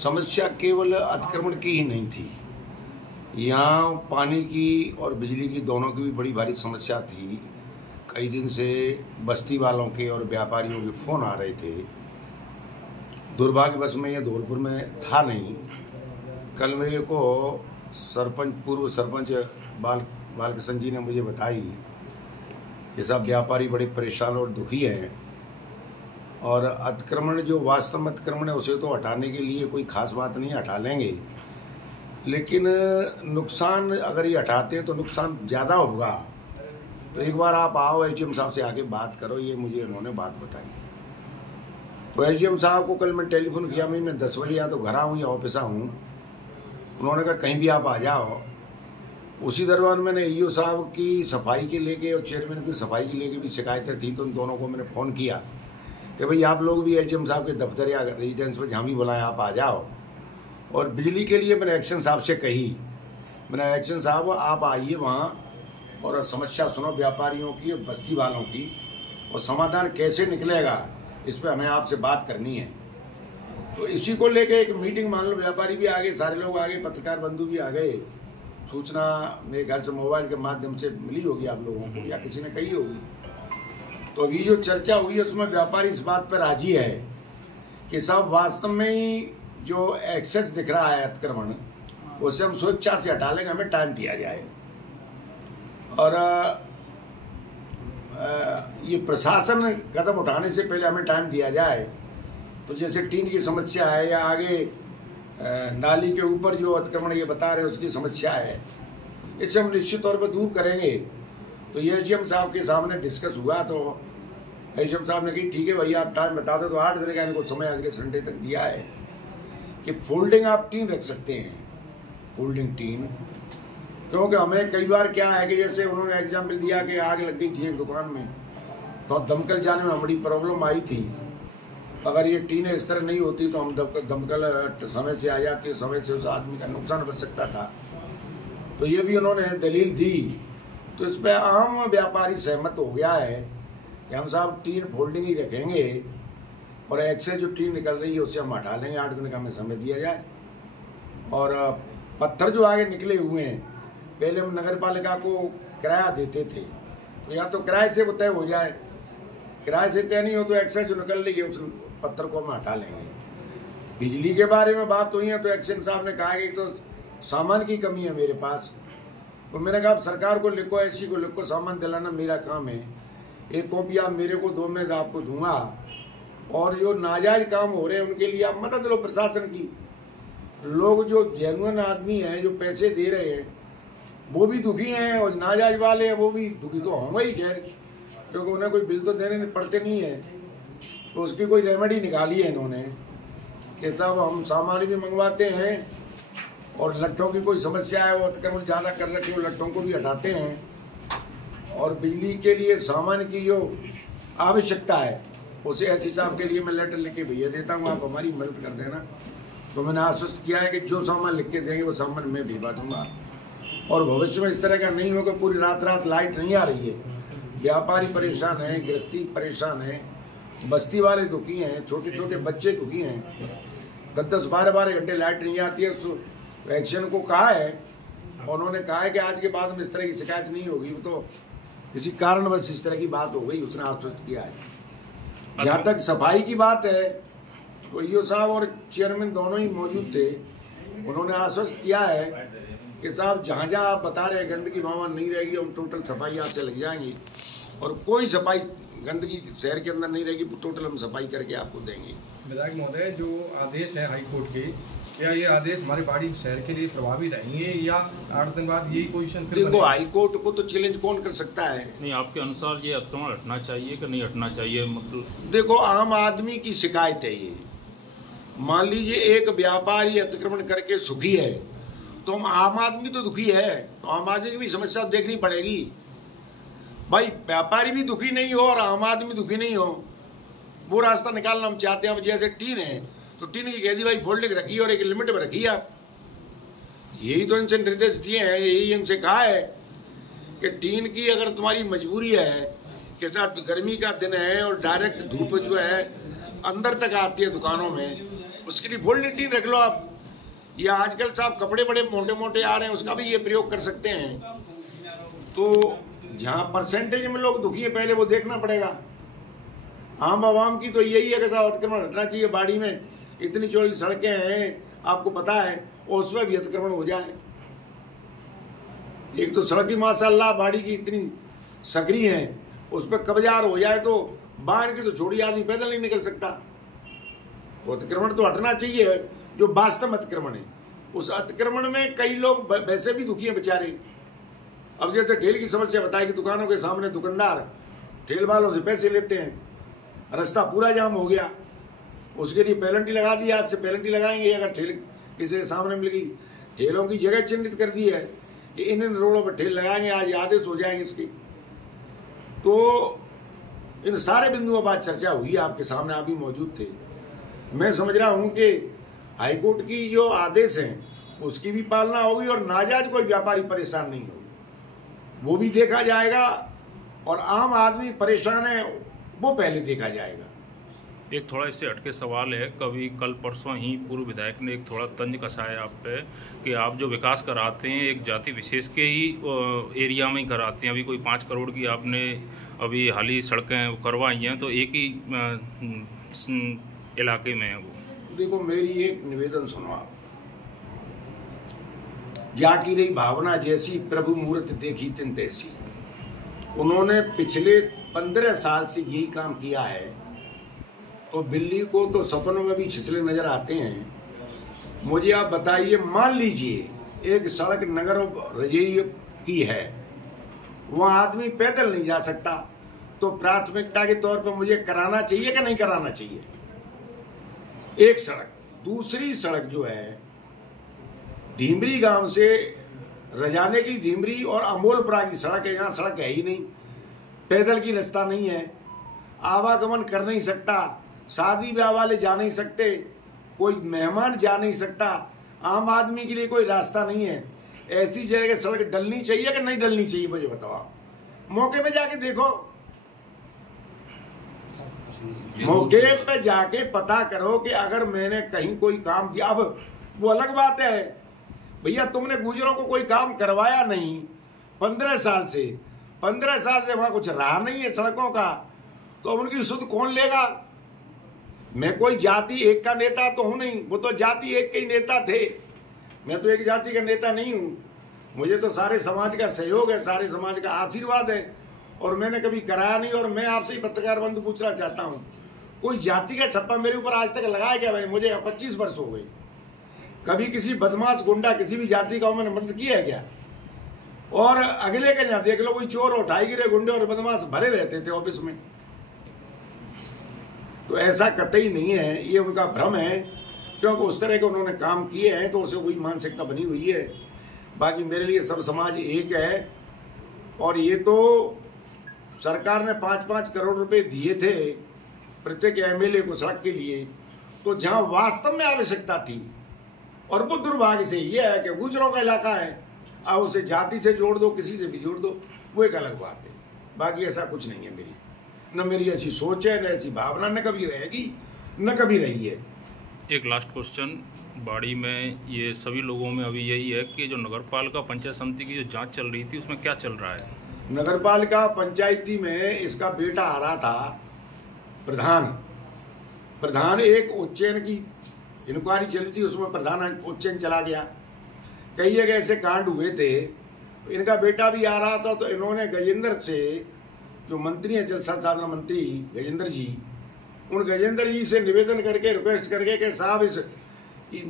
समस्या केवल अतिक्रमण की ही नहीं थी, यहाँ पानी की और बिजली की दोनों की भी बड़ी भारी समस्या थी। कई दिन से बस्ती वालों के और व्यापारियों के फ़ोन आ रहे थे। दुर्भाग्यवश में ये धौलपुर में था नहीं। कल मेरे को पूर्व सरपंच बालकृष्ण जी ने मुझे बताई कि साहब व्यापारी बड़े परेशान और दुखी हैं, और अतिक्रमण जो वास्तव में अतिक्रमण है उसे तो हटाने के लिए कोई खास बात नहीं, हटा लेंगे, लेकिन नुकसान अगर ये हटाते हैं तो नुकसान ज़्यादा होगा। तो एक बार आप आओ, एसडीएम साहब से आके बात करो, ये मुझे उन्होंने बात बताई। तो एसडीएम साहब को कल मैं टेलीफोन किया, मैं 10 बजे या तो घर आऊँ या ऑफिस आऊँ। उन्होंने कहा कहीं भी आप आ जाओ। उसी दरमियान मैंने ईओ साहब की सफाई के लेके और चेयरमैन की सफाई के लेके भी शिकायतें थी, तो उन दोनों को मैंने फ़ोन किया कि भाई आप लोग भी एसडीएम साहब के दफ्तर या रेजिडेंस में जहाँ भी बुलाएं आप आ जाओ। और बिजली के लिए मैंने एक्शन साहब से कही, मैंने एक्शन साहब आप आइए वहाँ और समस्या सुनो व्यापारियों की और बस्ती वालों की, और समाधान कैसे निकलेगा इस पर हमें आपसे बात करनी है। तो इसी को लेके एक मीटिंग, मान लो व्यापारी भी आ गए, सारे लोग आ गए, पत्रकार बंधु भी आ गए। सूचना मेरे ख्याल से मोबाइल के माध्यम से मिली होगी आप लोगों को या किसी ने कही होगी। तो अभी जो चर्चा हुई है उसमें व्यापारी इस बात पर राजी है कि साहब वास्तव में ही जो एक्सेस दिख रहा है अतिक्रमण, उसे हम स्वेच्छा से हटा लेंगे, हमें टाइम दिया जाए। और ये प्रशासन कदम उठाने से पहले हमें टाइम दिया जाए। तो जैसे टीन की समस्या है या आगे नाली के ऊपर जो अतिक्रमण ये बता रहे हैं उसकी समस्या है, इसे हम निश्चित तौर पर दूर करेंगे। तो ये एसडीएम साहब के सामने डिस्कस हुआ, तो एसडीएम साहब ने कही ठीक है भैया आप टाइम बता दो। तो 8 दिन का इनको समय अगले संडे तक दिया है कि फोल्डिंग आप टीन रख सकते हैं, फोल्डिंग टीन। क्योंकि हमें कई बार क्या है कि जैसे उन्होंने एग्जाम्पल दिया कि आग लग गई थी एक दुकान में, तो दमकल जाने में बड़ी प्रॉब्लम आई थी। अगर ये टीनें इस तरह नहीं होती तो हम दमकल समय से आ जाती, समय से उस आदमी का नुकसान बच सकता था। तो ये भी उन्होंने दलील दी। तो इस पर आम व्यापारी सहमत हो गया है कि हम साहब टीन फोल्डिंग ही रखेंगे, और एक्सेस जो टीन निकल रही है उसे हम हटा लेंगे। 8 दिन का हमें समय दिया जाए। और पत्थर जो आगे निकले हुए हैं, पहले हम नगर पालिका को किराया देते थे, तो या तो किराए से वो तय हो जाए, किराए से तय नहीं हो तो एक्सेस जो निकल रही है उस पत्थर को हम हटा लेंगे। बिजली के बारे में बात हुई है तो एक्शन साहब ने कहा कि तो सामान की कमी है मेरे पास। तो मैंने कहा सरकार को लिखो, ऐसी को लिखो, सामान दिलाना मेरा काम है। एक कॉपी आप मेरे को दो, मैं आपको दूंगा। और जो नाजायज काम हो रहे हैं उनके लिए आप मदद लो प्रशासन की। लोग जो जेन्युइन आदमी हैं जो पैसे दे रहे हैं वो भी दुखी हैं, और नाजायज वाले हैं वो भी दुखी तो होंगे ही खैर, क्योंकि उन्हें कोई बिल तो देने पड़ते नहीं है। तो उसकी कोई रेमेडी निकाली है इन्होंने कि साहब हम सामान भी मंगवाते हैं, और लट्ठों की कोई समस्या है वो अतिक्रमण ज़्यादा कर रखे वो लट्ठों को भी हटाते हैं, और बिजली के लिए सामान की जो आवश्यकता है उसे एससी साहब के लिए मैं लेटर लिख के भेज देता हूँ, आप हमारी मदद कर देना। तो मैंने आश्वस्त किया है कि जो सामान लिख के देंगे वो सामान मैं भिजवा दूँगा, और भविष्य में इस तरह का नहीं होगा पूरी रात लाइट नहीं आ रही है। व्यापारी परेशान है, गृहस्थी परेशान है, बस्ती वाले दुखी हैं, छोटे छोटे बच्चे दुखी हैं। 10-10, 12-12 घंटे लाइट नहीं आती है। तो एक्शन को कहा है, और उन्होंने कहा है कि आज के बाद में इस तरह की शिकायत नहीं होगी। वो तो किसी कारणवश इस तरह की बात हो गई, उसने आश्वस्त किया है। जहाँ तक सफाई की बात है तो ईओ साहब और चेयरमैन दोनों ही मौजूद थे। उन्होंने आश्वस्त किया है कि साहब जहाँ जहाँ आप बता रहे हैं गंदगी वहाँ नहीं रहेगी, हम टोटल सफाई यहाँ से लग जाएंगी, और कोई सफाई गंदगी शहर के अंदर नहीं रहेगी, टोटल हम सफाई करके आपको देंगे। विधायक महोदय, जो आदेश है हाईकोर्ट के, क्या ये आदेश हमारे बाड़ी शहर के लिए प्रभावी रहेंगे या 8 दिन बाद यही पोजीशन फिर? देखो हाईकोर्ट को तो चैलेंज कौन कर सकता है। नहीं, आपके अनुसार ये अतिक्रमण हटना चाहिए कि नहीं हटना चाहिए? मतलब देखो आम आदमी की शिकायत है ये। मान लीजिए एक व्यापारी अतिक्रमण करके सुखी है, तो हम आम आदमी तो दुखी है, तो आम आदमी की भी समस्या देखनी पड़ेगी। भाई व्यापारी भी दुखी नहीं हो और आम आदमी दुखी नहीं हो, वो रास्ता निकालना हम चाहते हैं। अब जैसे टीन है तो टीन की कह दी भाई फोल्डिंग रखिए और एक लिमिट में रखिए आप। यही तो इनसे निर्देश दिए हैं, यही इनसे कहा है कि टीन की अगर तुम्हारी मजबूरी है कि साथ गर्मी का दिन है और डायरेक्ट धूप जो है अंदर तक आती है दुकानों में, उसके लिए फोल्डिंग टीन रख लो आप, या आजकल साहब कपड़े बड़े मोटे मोटे आ रहे हैं, उसका भी ये प्रयोग कर सकते हैं। तो जहाँ परसेंटेज में लोग दुखी है पहले वो देखना पड़ेगा। आम आवाम की तो यही है कि साहब अतिक्रमण हटना चाहिए, बाड़ी में इतनी चौड़ी सड़कें हैं आपको पता है, और उसमें भी अतिक्रमण हो जाए। एक तो सड़क ही माशाअल्लाह बाड़ी की इतनी सकरी है, उस पर कब्जा हो जाए तो बाहर की तो छोड़ी आदमी पैदल नहीं निकल सकता। वो अतिक्रमण तो हटना चाहिए जो वास्तव अतिक्रमण है। उस अतिक्रमण में कई लोग वैसे भी दुखी हैं बेचारे। अब जैसे ठेल की समस्या बताई कि दुकानों के सामने दुकानदार ठेल वालों से पैसे लेते हैं, रास्ता पूरा जाम हो गया, उसके लिए पेनल्टी लगा दी। आज से पेनल्टी लगाएंगे अगर ठेल किसी के सामने मिल गई। ठेलों की जगह चिन्हित कर दी है कि इन रोडों पर ठेल लगाएंगे, आज आदेश हो जाएंगे इसके। तो इन सारे बिंदुओं पर चर्चा हुई, आपके सामने आप भी मौजूद थे। मैं समझ रहा हूं कि हाईकोर्ट की जो आदेश हैं उसकी भी पालना होगी और नाजायज कोई व्यापारी परेशान नहीं हो वो भी देखा जाएगा, और आम आदमी परेशान है वो पहले देखा जाएगा। एक थोड़ा इससे हटके सवाल है, कभी कल परसों ही पूर्व विधायक ने एक थोड़ा तंज कसाया आप पे कि आप जो विकास कराते हैं एक जाति विशेष के ही एरिया में ही कराते हैं। अभी कोई 5 करोड़ की आपने अभी हाल ही सड़कें करवाई हैं, तो एक ही इलाके में है वो। देखो मेरी एक निवेदन सुनो आप, जाकी रही भावना जैसी प्रभु मूर्त देखी तिन तैसी। उन्होंने पिछले 15 साल से यही काम किया है, तो बिल्ली को तो सपनों में भी छिछले नजर आते हैं। मुझे आप बताइए, मान लीजिए एक सड़क नगर रजई की है, वहाँ आदमी पैदल नहीं जा सकता, तो प्राथमिकता के तौर पर मुझे कराना चाहिए कि नहीं कराना चाहिए? एक सड़क। दूसरी सड़क जो है धीमरी गांव से रजाने की धीमरी और अमोलपुरा की सड़क है, यहाँ सड़क है ही नहीं, पैदल की रास्ता नहीं है, आवागमन कर नहीं सकता, शादी ब्याह वाले जा नहीं सकते, कोई मेहमान जा नहीं सकता, आम आदमी के लिए कोई रास्ता नहीं है। ऐसी जगह सड़क डलनी चाहिए कि नहीं डलनी चाहिए? मुझे बताओ आप, मौके पे जाके देखो, मौके पे जाके पता करो कि अगर मैंने कहीं कोई काम दिया। अब वो अलग बात है भैया, तुमने गुजरों को कोई काम करवाया नहीं 15 साल से, 15 साल से वहां कुछ रहा नहीं है सड़कों का, तो उनकी सुध कौन लेगा? मैं कोई जाति एक का नेता तो हूं नहीं, वो तो जाति एक के ही नेता थे, मैं तो एक जाति का नेता नहीं हूं। मुझे तो सारे समाज का सहयोग है, सारे समाज का आशीर्वाद है, और मैंने कभी कराया नहीं। और मैं आपसे ही पत्रकार बंधु पूछना चाहता हूं, कोई जाति का ठप्पा मेरे ऊपर आज तक लगाया क्या? भाई मुझे 25 वर्ष हो गए, कभी किसी बदमाश गुंडा किसी भी जाति का मैंने मदद किया है क्या? और अगले के यहाँ देख लो, कोई चोर उठाई गिरे, गुंडे और बदमाश भरे रहते थे ऑफिस में। तो ऐसा कतई नहीं है, ये उनका भ्रम है, क्योंकि उस तरह के उन्होंने काम किए हैं तो उसे कोई मानसिकता बनी हुई है। बाकी मेरे लिए सब समाज एक है, और ये तो सरकार ने 5-5 करोड़ रुपए दिए थे प्रत्येक एमएलए को सड़क के लिए, तो जहां वास्तव में आवश्यकता थी। और वो दुर्भाग्य से ये है कि गुजरों का इलाका है, अब उसे जाति से जोड़ दो, किसी से भी जोड़ दो, वो एक अलग बात है। बाकी ऐसा कुछ नहीं है मेरी, न मेरी ऐसी सोच है, न ऐसी भावना, न कभी रहेगी, न कभी रही है। एक लास्ट क्वेश्चन, बाड़ी में ये सभी लोगों में अभी यही है कि जो नगरपालिका पंचायत समिति की जो जांच चल रही थी उसमें क्या चल रहा है? नगरपालिका पंचायती में इसका बेटा आ रहा था प्रधान एक उच्चैन की इंक्वायरी चली थी, उसमें प्रधान उच्चैन चला गया, कई जगह ऐसे कांड हुए थे, इनका बेटा भी आ रहा था। तो इन्होंने गजेंद्र से, जो मंत्री हैं जल संसाधन मंत्री गजेंद्र जी, उन गजेंद्र जी से निवेदन करके रिक्वेस्ट करके कि साहब इस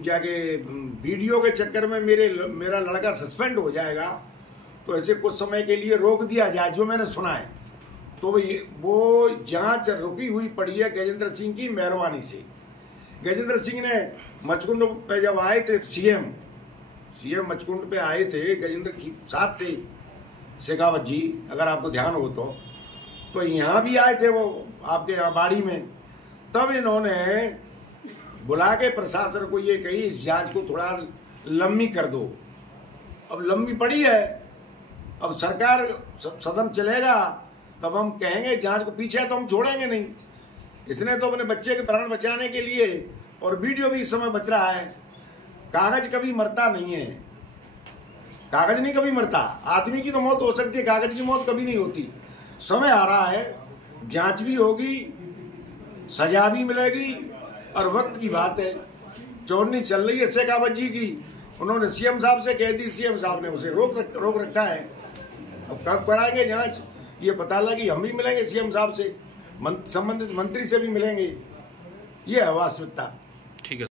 जाके वीडियो के चक्कर में मेरा लड़का सस्पेंड हो जाएगा, तो ऐसे कुछ समय के लिए रोक दिया जाए, जो मैंने सुना है। तो वो जांच रुकी हुई पड़ी है गजेंद्र सिंह की मेहरबानी से। गजेंद्र सिंह ने मचकुंड पे जब आए थे, सीएम मचकुंड पे आए थे, गजेंद्र के साथ थे शेखावत जी, अगर आपको ध्यान हो तो यहाँ भी आए थे वो आपके यहाँ बाड़ी में। तब इन्होंने बुला के प्रशासन को ये कही इस जांच को थोड़ा लंबी कर दो। अब लंबी पड़ी है, अब सरकार सदन चलेगा तब हम कहेंगे जांच को, पीछे तो हम छोड़ेंगे नहीं। इसने तो अपने बच्चे के प्राण बचाने के लिए, और वीडियो भी इस समय बच रहा है। कागज कभी मरता नहीं है, कागज नहीं कभी मरता। आदमी की तो मौत हो सकती है, कागज की मौत कभी नहीं होती। समय आ रहा है, जांच भी होगी, सजा भी मिलेगी, और वक्त की बात है। चोरनी चल रही है शेखावत जी की, उन्होंने सीएम साहब से कह दी, सीएम साहब ने उसे रोक रखा है। अब कब कराएंगे जांच, ये पता लगी। हम भी मिलेंगे सीएम साहब से, संबंधित मंत्री से भी मिलेंगे। ये है वास्तविकता। ठीक है।